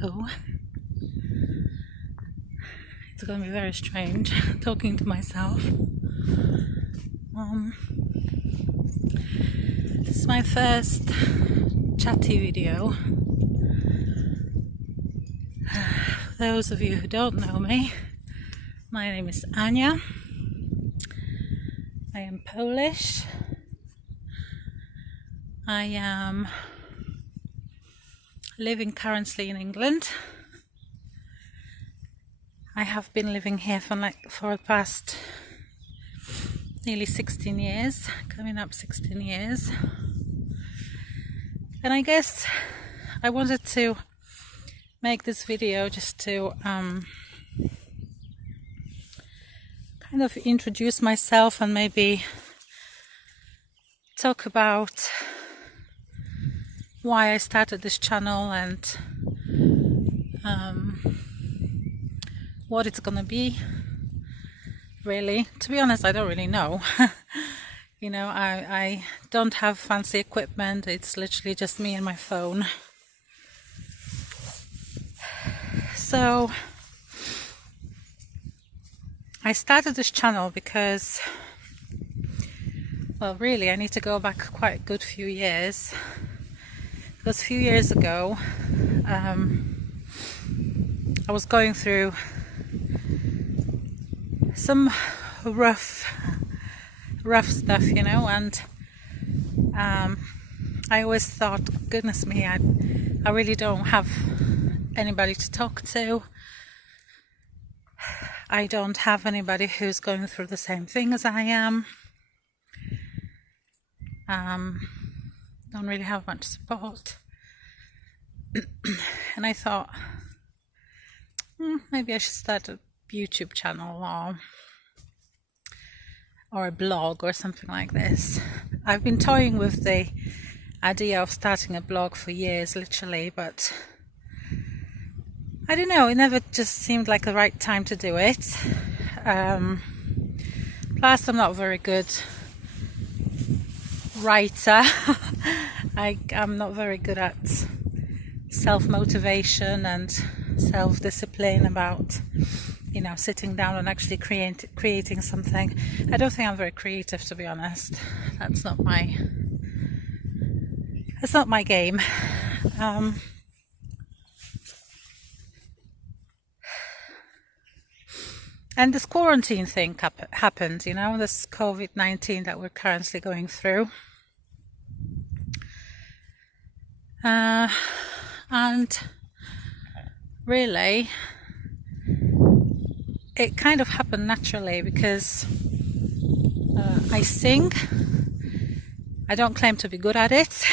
Hello. It's going to be very strange talking to myself. This is my first chatty video. For those of you who don't know me, my name is Ania. I am Polish. I am living currently in England. I have been living here for the past nearly 16 years, coming up 16 years. And I guess I wanted to make this video just to kind of introduce myself and maybe talk about why I started this channel and what it's gonna be. Really, to be honest, I don't really know. I don't have fancy equipment. It's literally just me and my phone. So I started this channel because, well, really I need to go back quite a good few years, because a few years ago I was going through some rough stuff, and I always thought, goodness me, I really don't have anybody to talk to. I don't have anybody who's going through the same thing as I am. Don't really have much support. And I thought, maybe I should start a YouTube channel or a blog or something like this. I've been toying with the idea of starting a blog for years, literally, but I don't know, it never just seemed like the right time to do it. Plus, I'm not a very good writer. I'm not very good at self-motivation and self-discipline about sitting down and actually creating something. I don't think I'm very creative, to be honest. That's not my game. And this quarantine thing happened, this COVID-19 that we're currently going through. And really, it kind of happened naturally because I sing. I don't claim to be good at it.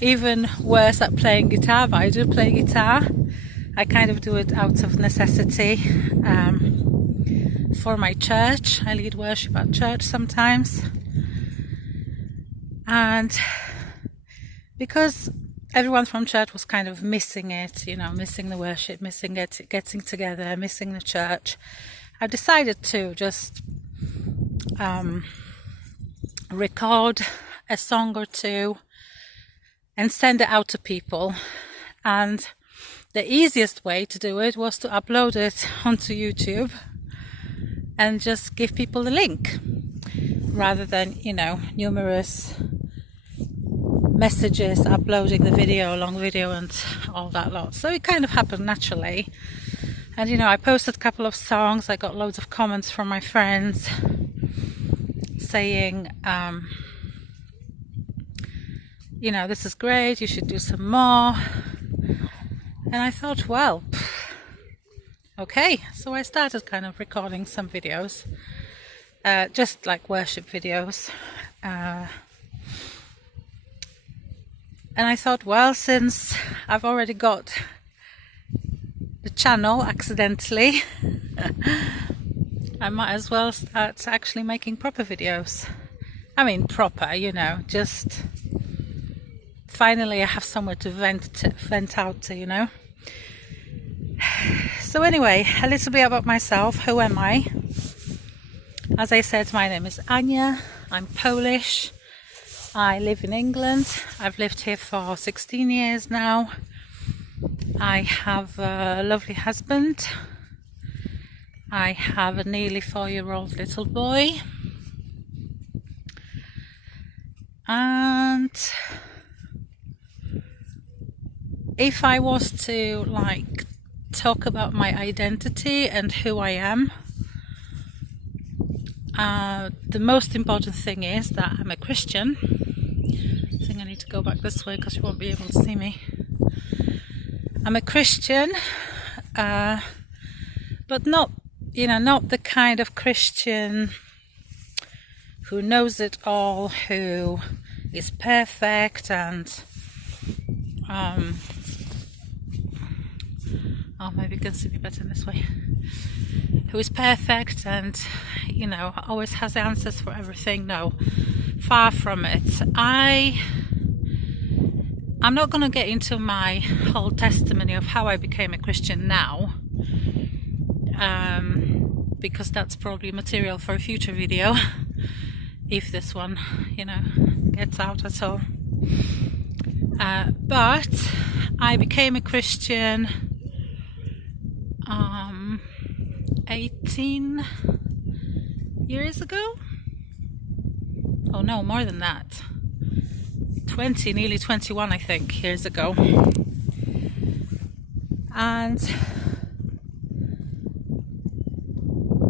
Even worse at playing guitar, but I do play guitar. I kind of do it out of necessity for my church. I lead worship at church sometimes. And because everyone from church was kind of missing it, missing the worship, missing it, getting together, missing the church, I decided to just record a song or two and send it out to people. And the easiest way to do it was to upload it onto YouTube and just give people the link, rather than, numerous messages, uploading the video, long video and all that lot. So it kind of happened naturally. And I posted a couple of songs. I got loads of comments from my friends saying, this is great, you should do some more. And I thought, well, okay. So I started kind of recording some videos, just like worship videos. And I thought, well, since I've already got the channel accidentally, I might as well start actually making proper videos. I mean, proper, just finally I have somewhere to vent out to, So anyway, a little bit about myself. Who am I? As I said, my name is Ania. I'm Polish. I live in England. I've lived here for 16 years now. I have a lovely husband. I have a nearly 4-year-old little boy. And if I was to talk about my identity and who I am, the most important thing is that I'm a Christian. I think I need to go back this way because you won't be able to see me. I'm a Christian, but not the kind of Christian who knows it all, who is perfect and maybe you can see me better this way. Who is perfect and always has answers for everything. No, far from it. I'm not going to get into my whole testimony of how I became a Christian now, because that's probably material for a future video, if this one, gets out at all. But I became a Christian 18 years ago. Oh no, more than that. 20, nearly 21, I think, years ago. And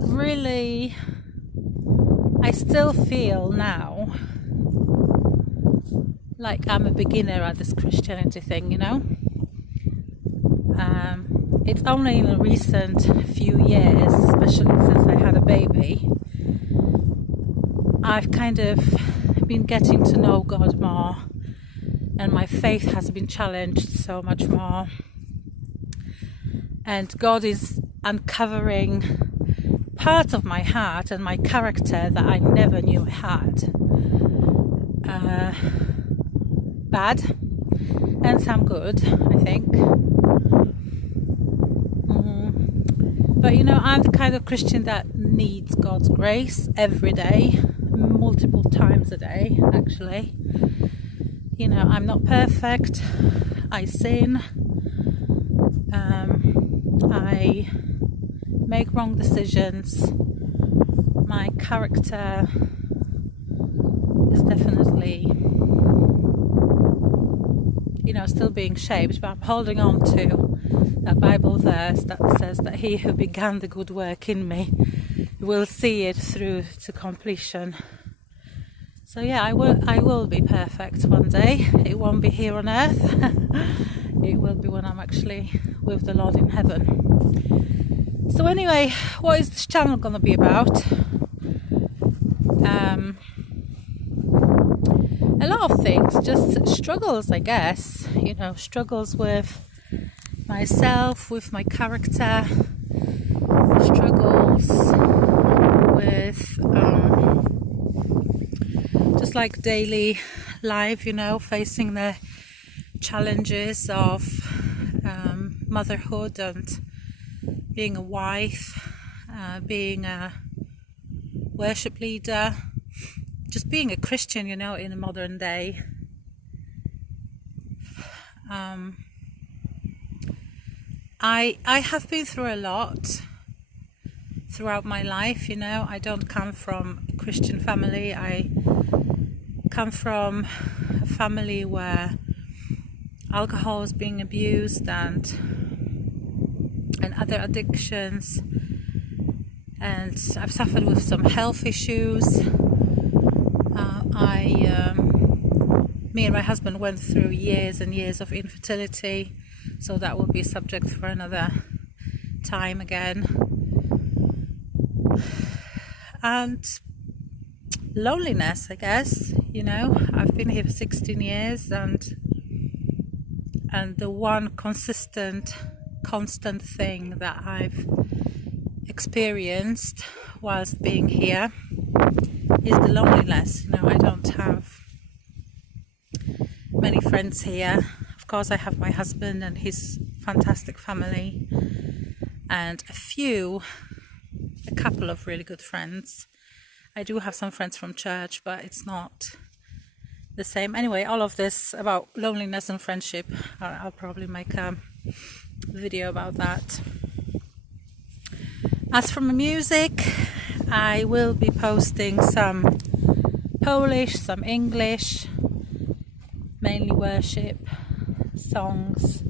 really, I still feel now like I'm a beginner at this Christianity thing, It's only in a recent few years, especially since I had a baby, I've kind of been getting to know God more, and my faith has been challenged so much more, and God is uncovering parts of my heart and my character that I never knew I had. Bad and some good, I think. But I'm the kind of Christian that needs God's grace every day, multiple times a day, actually. I'm not perfect. I sin. I make wrong decisions. My character is definitely, still being shaped, but I'm holding on to that Bible verse that says that he who began the good work in me will see it through to completion. So yeah, I will be perfect one day. It won't be here on earth. It will be when I'm actually with the Lord in heaven. So anyway, what is this channel going to be about? A lot of things, just struggles, I guess. Struggles with myself, with my character, struggles with just like daily life, facing the challenges of motherhood and being a wife, being a worship leader, just being a Christian, in a modern day. I have been through a lot throughout my life. I don't come from a Christian family. I come from a family where alcohol is being abused and other addictions, and I've suffered with some health issues. Me and my husband went through years and years of infertility, so that will be a subject for another time again. And loneliness, I guess. I've been here for 16 years, and the one constant thing that I've experienced whilst being here is the loneliness. I don't have many friends here. Of course, I have my husband and his fantastic family, and a couple of really good friends. I do have some friends from church, but it's not the same. Anyway, all of this about loneliness and friendship, I'll probably make a video about that. As for my music, I will be posting some Polish, some English, mainly worship songs,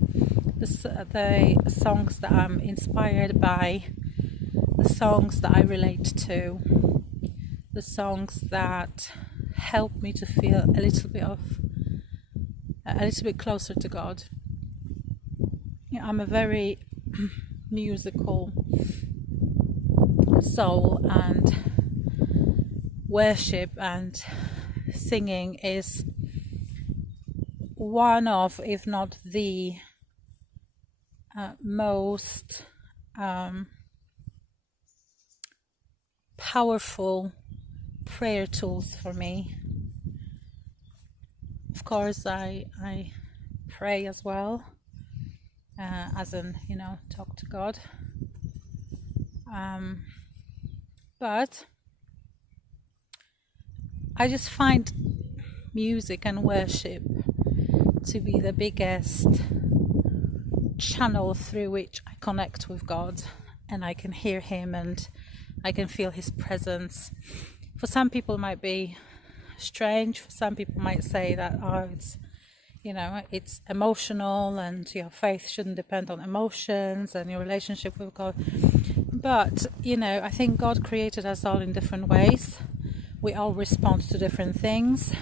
the songs that I'm inspired by, the songs that I relate to, the songs that help me to feel a little bit closer to God. I'm a very musical soul, and worship and singing is one of, if not the most powerful prayer tools for me. Of course, I pray as well, as in, talk to God. But I just find music and worship to be the biggest channel through which I connect with God, and I can hear Him and I can feel His presence. For some people it might be strange, for some people might say that it's emotional and your faith shouldn't depend on emotions and your relationship with God. But I think God created us all in different ways. We all respond to different things.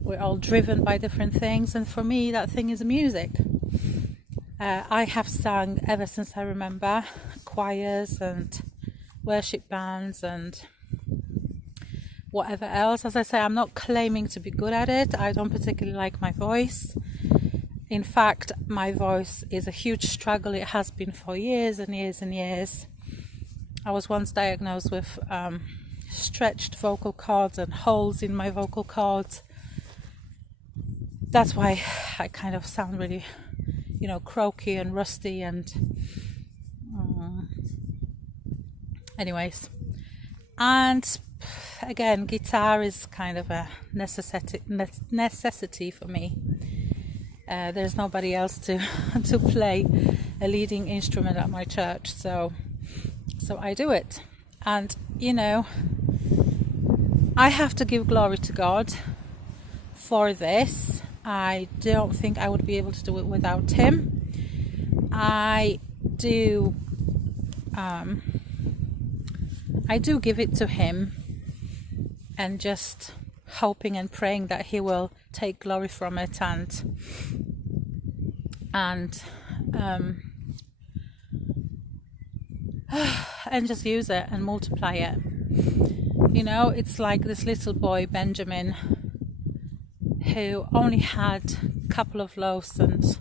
We're all driven by different things, and for me that thing is music. I have sung ever since I remember, choirs and worship bands and whatever else. As I say, I'm not claiming to be good at it. I don't particularly like my voice. In fact, my voice is a huge struggle. It has been for years and years and years. I was once diagnosed with stretched vocal cords and holes in my vocal cords. That's why I kind of sound really, croaky and rusty and anyways. And again, guitar is kind of a necessity for me. There's nobody else to play a leading instrument at my church, so I do it. And I have to give glory to God for this. I don't think I would be able to do it without Him. I do give it to Him, and just hoping and praying that He will take glory from it and just use it and multiply it. It's like this little boy Benjamin, who only had a couple of loaves and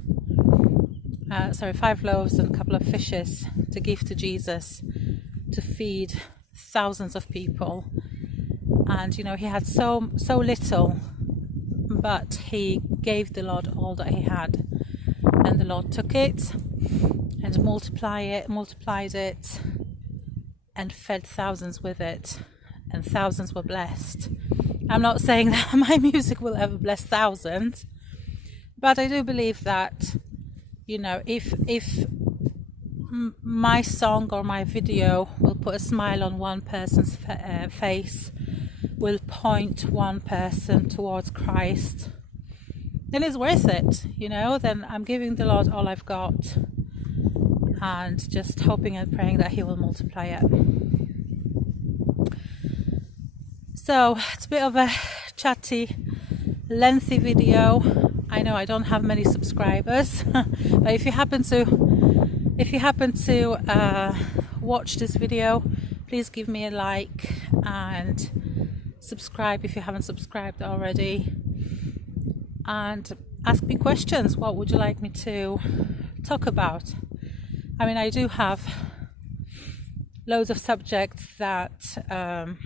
5 loaves and a couple of fishes to give to Jesus to feed thousands of people. And he had so little, but he gave the Lord all that he had, and the Lord took it and multiplied it and fed thousands with it, and thousands were blessed. I'm not saying that my music will ever bless thousands, but I do believe that if my song or my video will put a smile on one person's face, will point one person towards Christ, then it's worth it. Then I'm giving the Lord all I've got, and just hoping and praying that He will multiply it. So it's a bit of a chatty, lengthy video. I know I don't have many subscribers, but if you happen to watch this video, please give me a like and subscribe if you haven't subscribed already, and ask me questions. What would you like me to talk about? I mean, I do have loads of subjects that I've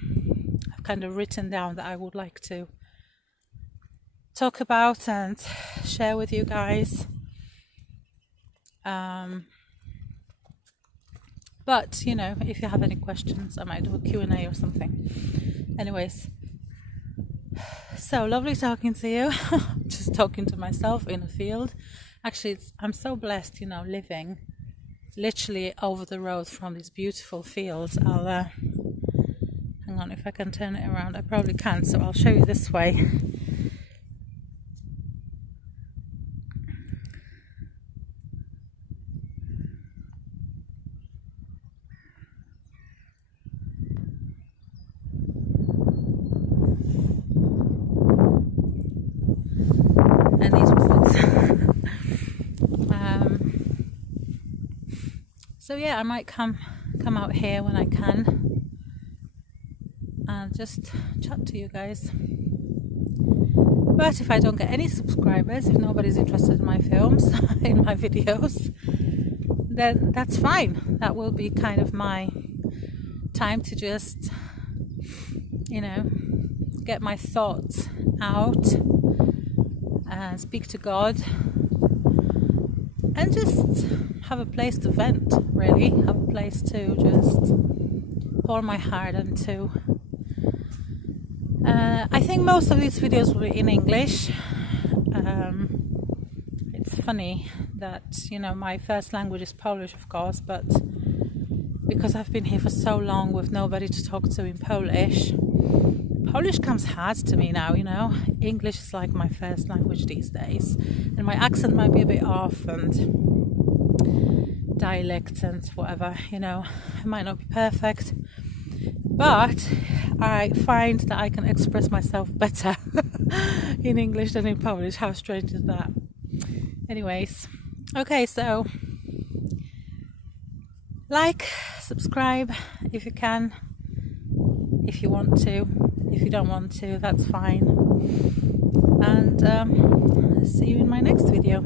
kind of written down that I would like to talk about and share with you guys. But if you have any questions, I might do a Q&A or something. Anyways, So lovely talking to you. Just talking to myself in a field. Actually, I'm so blessed, living literally over the road from these beautiful fields. I'll hang on, if I can turn it around. I probably can't, so I'll show you this way. And these woods. So yeah, I might come out here when I can and just chat to you guys. But if I don't get any subscribers, if nobody's interested in my films, in my videos, then that's fine. That will be kind of my time to just, get my thoughts out and speak to God and just have a place to vent, really. Have a place to just pour my heart into. I think most of these videos will be in English. It's funny that, my first language is Polish, of course, but because I've been here for so long with nobody to talk to in Polish comes hard to me now, English is like my first language these days, and my accent might be a bit off and dialect and whatever, it might not be perfect, but I find that I can express myself better in English than in Polish. How strange is that? Anyways, okay, so like, subscribe if you can, if you want to. If you don't want to, that's fine. And see you in my next video.